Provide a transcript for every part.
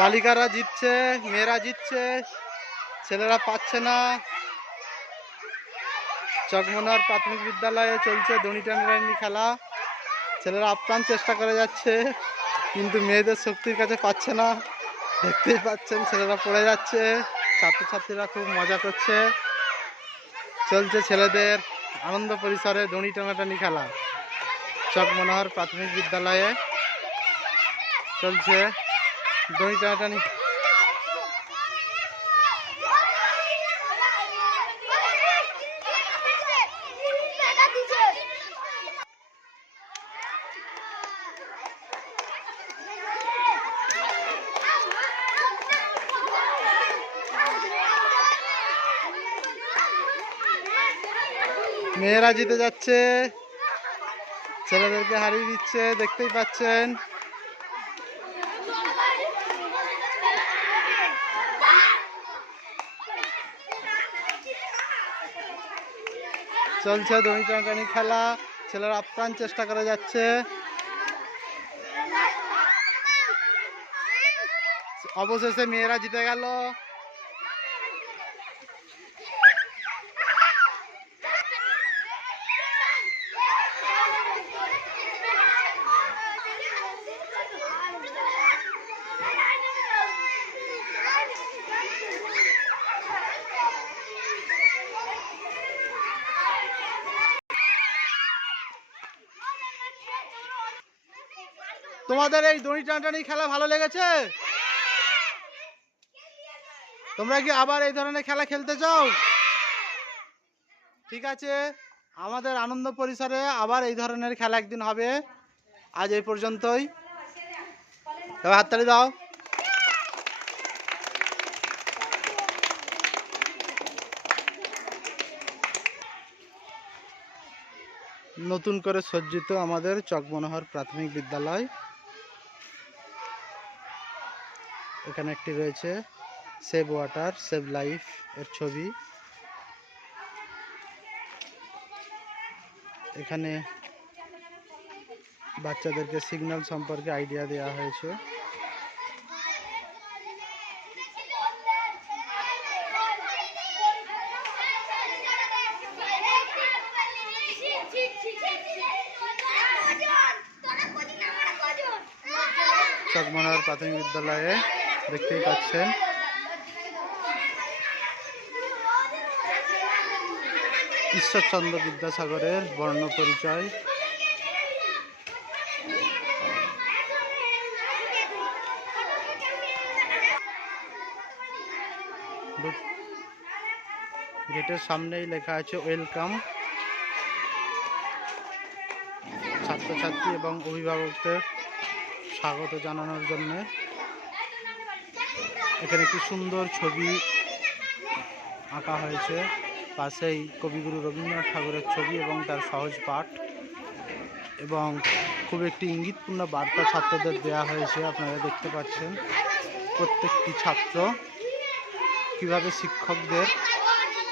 বালিকারা জিতছে, মেয়েরা জিতছে, ছেলেরা পাচ্ছে না। চকমনার প্রাথমিক বিদ্যালয়ে চলছে দড়ি টানাটানি খেলা। ছেলেরা আপ্রাণ চেষ্টা করে যাচ্ছে, কিন্তু মেয়েদের শক্তির কাছে পাচ্ছে না। দেখতেই পাচ্ছেন ছেলেরা পড়ে যাচ্ছে, ছাত্রছাত্রীরা খুব মজা করছে। চলছে ছেলেদের আনন্দ পরিসরে দড়ি টানাটানি খেলা। চক মনোহর প্রাথমিক বিদ্যালয়ে চলছে। দড়ি টানাটানি মেয়েরা জিতে যাচ্ছে। ছেলেদেরকে হারিয়ে দিচ্ছে দেখতেই পাচ্ছেন। চলছে দড়ি টানাটানি খেলা। ছেলেরা আপ্রাণ চেষ্টা করে যাচ্ছে। অবশেষে মেয়েরা জিতে গেল। তোমাদের এই দড়ি টানটানি খেলা ভালো লেগেছে? তোমরা কি আবার এই ধরনের খেলা খেলতে চাও? ঠিক আছে, আমাদের আনন্দ পরিসরে আবার এই ধরনের খেলা একদিন হবে। আজ এই পর্যন্তই। এবার হাততালি দাও। নতুন করে সজ্জিত আমাদের চকমনোহর প্রাথমিক বিদ্যালয়। এখানে একটি রয়েছে সেভ ওয়াটার, সেভ লাইফ এর ছবি। এখানে বাচ্চাদেরকে সিগন্যাল সম্পর্কে আইডিয়া দেওয়া হয়েছে। চকমনোহর প্রাথমিক বিদ্যালয়ে দেখতেই পাচ্ছেন। ঈশ্বরচন্দ্র বিদ্যাসাগরের বর্ণ পরিচয়। গেটের সামনেই লেখা আছে, ওয়েলকাম। ছাত্রছাত্রী এবং অভিভাবকদের স্বাগত জানানোর জন্য। এখানে একটি সুন্দর ছবি আঁকা হয়েছে। পাশেই কবিগুরু রবীন্দ্রনাথ ঠাকুরের ছবি এবং তার সহজ পাঠ এবং খুব একটি ইঙ্গিতপূর্ণ বার্তা ছাত্রদের দেওয়া হয়েছে, আপনারা দেখতে পাচ্ছেন। প্রত্যেকটি ছাত্র কীভাবে শিক্ষকদের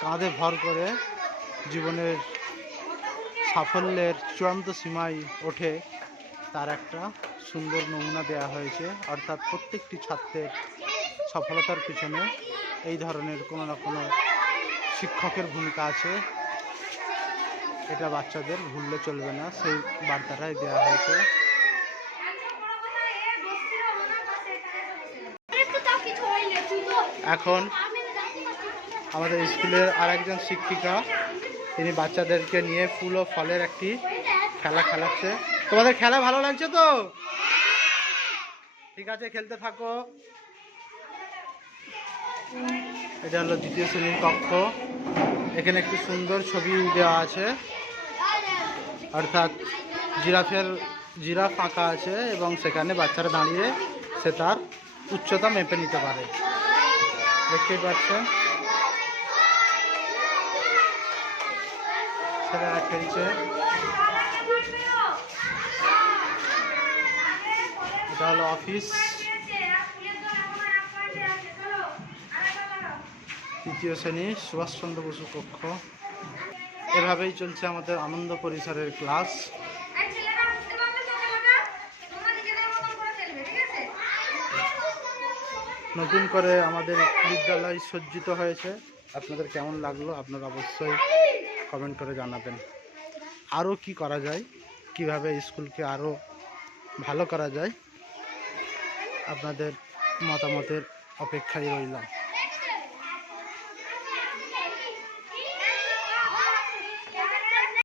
কাঁধে ভর করে জীবনের সাফল্যের চূড়ান্ত সীমায় ওঠে, তার একটা সুন্দর নমুনা দেওয়া হয়েছে। অর্থাৎ প্রত্যেকটি ছাত্রের সফলতার পিছনে এই ধরনের কোনো না কোনো শিক্ষকের ভূমিকা আছে। এটা বাচ্চাদের ভুললে চলবে না, সেই বার্তাটাই দেওয়া হয়েছে। এখন আমাদের স্কুলের আরেকজন শিক্ষিকা, তিনি বাচ্চাদেরকে নিয়ে ফুল ও ফলের একটি খেলা খেলাচ্ছে। তোমাদের খেলা ভালো লাগছে তো? ঠিক আছে, খেলতে থাকো। এটা হলো দ্বিতীয় শ্রেণির কক্ষ। এখানে একটি সুন্দর ছবি দেওয়া আছে। অর্থাৎ জিরাফের জিরাফ আঁকা আছে এবং সেখানে বাচ্চারা দাঁড়িয়ে সে তার উচ্চতা মেপে নিতে পারে। দেখতেই পাচ্ছেন? ছেলেরা খেলছে। এটা হলো অফিস। তৃতীয় শ্রেণি সুভাষচন্দ্র বসু কক্ষ। এভাবেই চলছে আমাদের আনন্দ পরিসরের ক্লাস। নতুন করে আমাদের বিদ্যালয় সজ্জিত হয়েছে। আপনাদের কেমন লাগল আপনারা অবশ্যই কমেন্ট করে জানাবেন। আরও কি করা যায়? কীভাবে স্কুলকে আরও ভালো করা যায়? আপনাদের মতামতের অপেক্ষায় রইলাম।